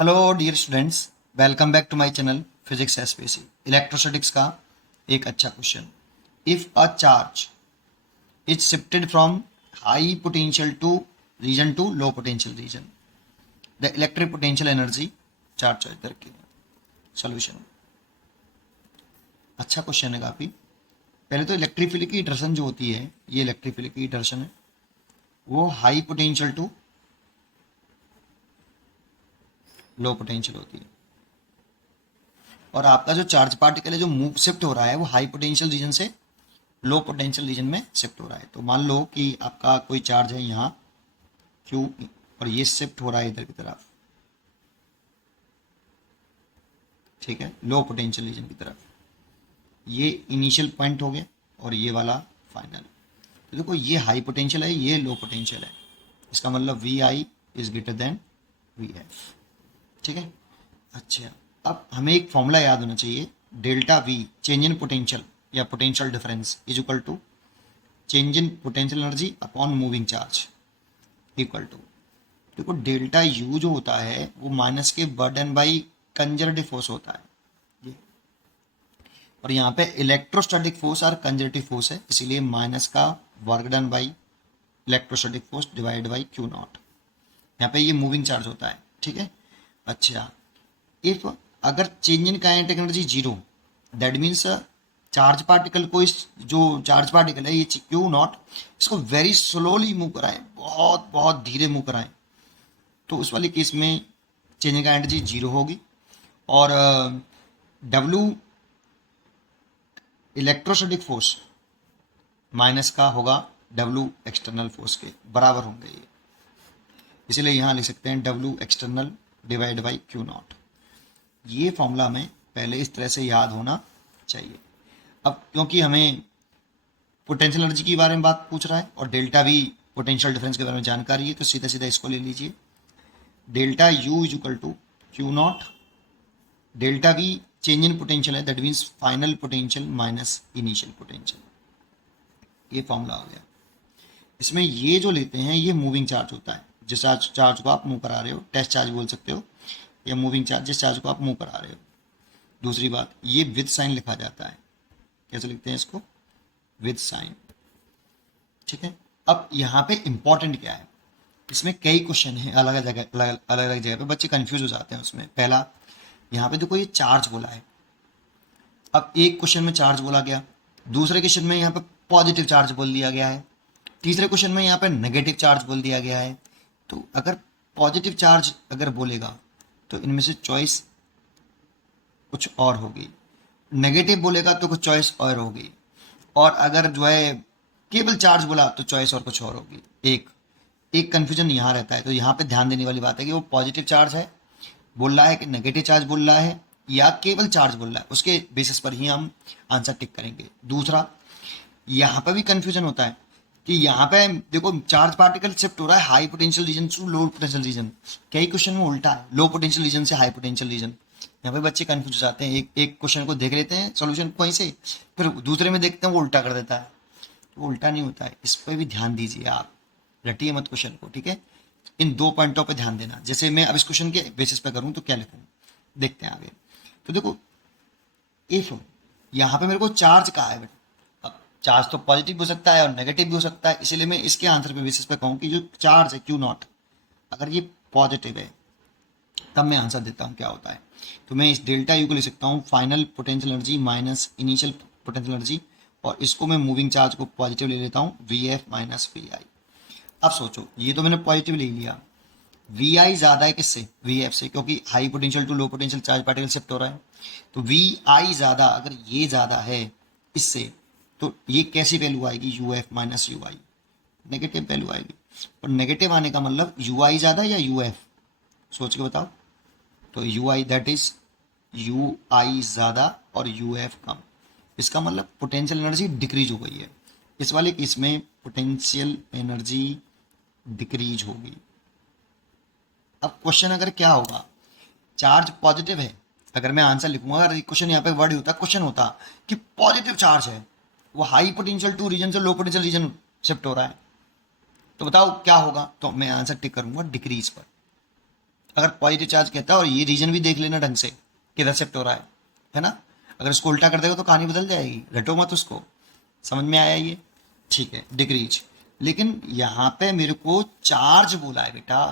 Hello dear students, welcome back to my channel physics SPC. Electrostatics का एक अच्छा question. If a charge is shifted from high potential to region to low potential region, the electric potential energy charge choice करके सोल्यूशन। अच्छा question है काफ़ी। पहले तो इलेक्ट्रिक फील्ड की इटरेशन जो होती है, ये इलेक्ट्रिक फील्ड की इटरेशन है, वो high potential to low potential होती है। और आपका जो चार्ज पार्टिकल है जो मूव शिफ्ट हो रहा है वो हाई पोटेंशियल रीजन से लो पोटेंशियल रीजन में शिफ्ट हो रहा है। तो मान लो कि आपका कोई चार्ज है यहाँ क्यू, और ये शिफ्ट हो रहा है इधर की तरफ, ठीक है, लो पोटेंशियल रीजन की तरफ। ये इनिशियल पॉइंट हो गया और ये वाला फाइनल। तो देखो ये हाई पोटेंशियल है, ये लो पोटेंशियल है। इसका मतलब V I is greater than V F, ठीक है। अच्छा, अब हमें एक फॉर्मूला याद होना चाहिए, delta V change in potential या potential difference is equal to change in potential energy upon moving charge equal to, देखो डेल्टा यू जो होता है वो माइनस के बर्डन बाई कंजर्वेटिव फोर्स होता है ये। और यहाँ पे इलेक्ट्रोस्टैटिक फोर्स और कंजर्वेटिव फोर्स है, इसीलिए माइनस का work done by electrostatic force divide by Q not. यहाँ पे ये मूविंग चार्ज होता है, ठीक है। अच्छा, इफ अगर change in kinetic energy zero, that means charge particle को, इस जो चार्ज पार्टिकल है ये क्यू नॉट, इसको वेरी स्लोली मूव कराएं, बहुत बहुत धीरे मूव कराएं, तो उस वाले केस में चेंज इन का एनर्जी जीरो होगी। और डब्ल्यू इलेक्ट्रोस्टैटिक फोर्स माइनस का होगा डब्ल्यू एक्सटर्नल फोर्स के बराबर होंगे ये, इसीलिए यहाँ लिख सकते हैं W external divide by Q not. ये फॉर्मूला हमें पहले इस तरह से याद होना चाहिए। अब क्योंकि हमें पोटेंशियल एनर्जी के बारे में बात पूछ रहा है और डेल्टा वी पोटेंशियल डिफरेंस के बारे में जानकारी है, तो सीधा सीधा इसको ले लीजिए। Delta U is equal to Q naught, delta V change in potential है, that means final potential minus initial potential. ये फॉर्मूला आ गया। इसमें ये जो लेते हैं ये मूविंग चार्ज होता है, जिस चार्ज को आप मूव करा रहे हो, टेस्ट चार्ज बोल सकते हो, या मूविंग चार्ज जिस चार्ज को आप मूव करा रहे हो। दूसरी बात, ये विद साइन लिखा जाता है। कैसे लिखते हैं इसको? विद साइन, ठीक है। अब यहाँ पे इंपॉर्टेंट क्या है, इसमें कई क्वेश्चन हैं अलग अलग जगह, अलग अलग जगह पे बच्चे कंफ्यूज हो जाते हैं उसमें। पहला, यहाँ पे देखो ये चार्ज बोला है। अब एक क्वेश्चन में चार्ज बोला गया, दूसरे क्वेश्चन में यहाँ पे पॉजिटिव चार्ज बोल दिया गया है, तीसरे क्वेश्चन में यहाँ पे नेगेटिव चार्ज बोल दिया गया है। तो अगर पॉजिटिव चार्ज अगर बोलेगा तो इनमें से चॉइस कुछ और होगी, नेगेटिव बोलेगा तो कुछ चॉइस और होगी, और अगर जो है केवल चार्ज बोला तो चॉइस और कुछ और होगी। एक एक कन्फ्यूजन यहाँ रहता है, तो यहाँ पे ध्यान देने वाली बात है कि वो पॉजिटिव चार्ज है बोल रहा है कि नेगेटिव चार्ज बोल रहा है या केवल चार्ज बोल रहा है, उसके बेसिस पर ही हम आंसर टिक करेंगे। दूसरा, यहाँ पे भी कन्फ्यूजन होता है कि यहाँ पे देखो चार्ज पार्टिकल शिफ्ट हो रहा है high potential region to low potential region, कई क्वेश्चन में उल्टा है, लो पोटेंशियल रीजन से हाई पोटेंशियल रीजन। यहाँ पे बच्चे कंफ्यूज हो जाते हैं, एक क्वेश्चन को देख लेते हैं सॉल्यूशन वहीं से, फिर दूसरे में देखते हैं वो उल्टा कर देता है। वो उल्टा नहीं होता है, इस पर भी ध्यान दीजिए आप, रटिए मत क्वेश्चन को, ठीक है। इन दो पॉइंटों पे ध्यान देना। जैसे मैं अब इस क्वेश्चन के बेसिस पे करूँ तो क्या लिखूँ, देखते हैं आगे। तो देखो, इफ यहाँ पे मेरे को चार्ज कहा है बेटा, अब चार्ज तो पॉजिटिव भी हो सकता है और नेगेटिव भी हो सकता है, इसीलिए मैं इसके आंसर पे बेसिस पे कहूँ कि जो चार्ज है क्यू नॉट, अगर ये पॉजिटिव है तब मैं आंसर देता हूँ क्या होता है। तो मैं इस डेल्टा यू को लिख सकता हूँ final potential energy minus initial potential energy, और इसको मैं मूविंग चार्ज को पॉजिटिव ले लेता हूँ, we F minus V I. अब सोचो, ये तो मैंने पॉजिटिव ले लिया, वी आई ज़्यादा है किससे? वी एफ से, क्योंकि high potential to low potential charge particle shift हो रहा है। तो वी आई ज़्यादा, अगर ये ज़्यादा है इससे, तो ये कैसी वैल्यू आएगी? You F minus U I, negative value आएगी। और नेगेटिव आने का मतलब यू आई ज़्यादा या यू एफ, सोच के बताओ। तो U I that is U I ज़्यादा और यू एफ कम, इसका मतलब पोटेंशियल एनर्जी डिक्रीज हो गई है। इस वाले केस में पोटेंशियल एनर्जी डिक्रीज होगी। अब क्वेश्चन अगर क्या होगा, चार्ज पॉजिटिव है, अगर मैं आंसर लिखूंगा, अगर क्वेश्चन यहाँ पे वर्ड होता, क्वेश्चन होता कि पॉजिटिव चार्ज है, वो हाई पोटेंशियल टू रीजन से लो पोटेंशियल रीजन शिफ्ट हो रहा है, तो बताओ क्या होगा? तो मैं आंसर टिक करूंगा डिक्रीज पर। अगर पॉजिटिव चार्ज कहता है, और ये रीजन भी देख लेना ढंग से किधर शिफ्ट हो रहा है ना। अगर इसको उल्टा कर देगा तो कहानी बदल जाएगी, रटो मत उसको। समझ में आया ये? ठीक है, डिक्रीज। लेकिन यहाँ पे मेरे को चार्ज बोला है बेटा,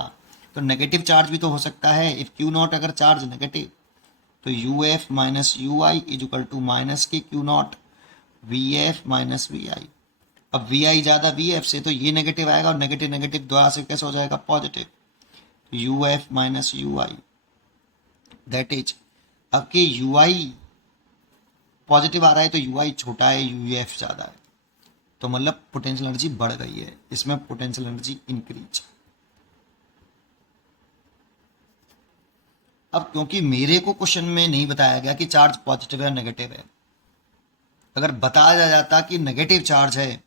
तो नेगेटिव चार्ज भी तो हो सकता है। इफ क्यू नॉट अगर चार्ज नेगेटिव, तो U F minus U I is equal to minus K Q naught V F minus V I. अब वी आई ज़्यादा वी एफ से, तो ये नेगेटिव आएगा, और नेगेटिव नेगेटिव द्वारा से कैसे हो जाएगा positive, you F minus U I that is. अब के यू आई पॉजिटिव आ रहा है तो यू आई छोटा है, यू एफ ज़्यादा है, तो मतलब पोटेंशियल एनर्जी बढ़ गई है, इसमें पोटेंशियल एनर्जी इंक्रीज। अब क्योंकि मेरे को क्वेश्चन में नहीं बताया गया कि चार्ज पॉजिटिव है नेगेटिव है, अगर बताया जाता कि नेगेटिव चार्ज है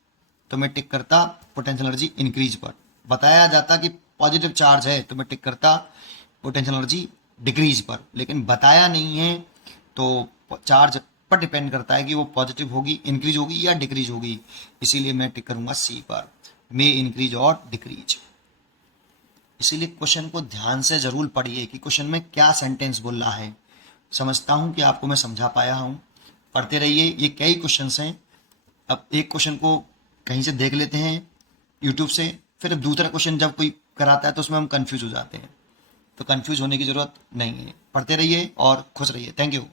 तो मैं टिक करता पोटेंशियल एनर्जी इंक्रीज पर, बताया जाता कि पॉजिटिव चार्ज है तो मैं टिक करता पोटेंशियल एनर्जी डिक्रीज पर, लेकिन बताया नहीं है तो चार्ज पर डिपेंड करता है कि वो पॉजिटिव होगी, इंक्रीज होगी या डिक्रीज होगी, इसीलिए मैं टिक करूंगा सी पर, मे इंक्रीज और डिक्रीज। इसीलिए क्वेश्चन को ध्यान से जरूर पढ़िए कि क्वेश्चन में क्या सेंटेंस बोल रहा है। समझता हूँ कि आपको मैं समझा पाया हूँ। पढ़ते रहिए, ये कई क्वेश्चंस हैं। अब एक क्वेश्चन को कहीं से देख लेते हैं यूट्यूब से, फिर दूसरा क्वेश्चन जब कोई कराता है तो उसमें हम कंफ्यूज हो जाते हैं, तो कंफ्यूज होने की ज़रूरत नहीं है। पढ़ते रहिए और खुश रहिए। Thank you.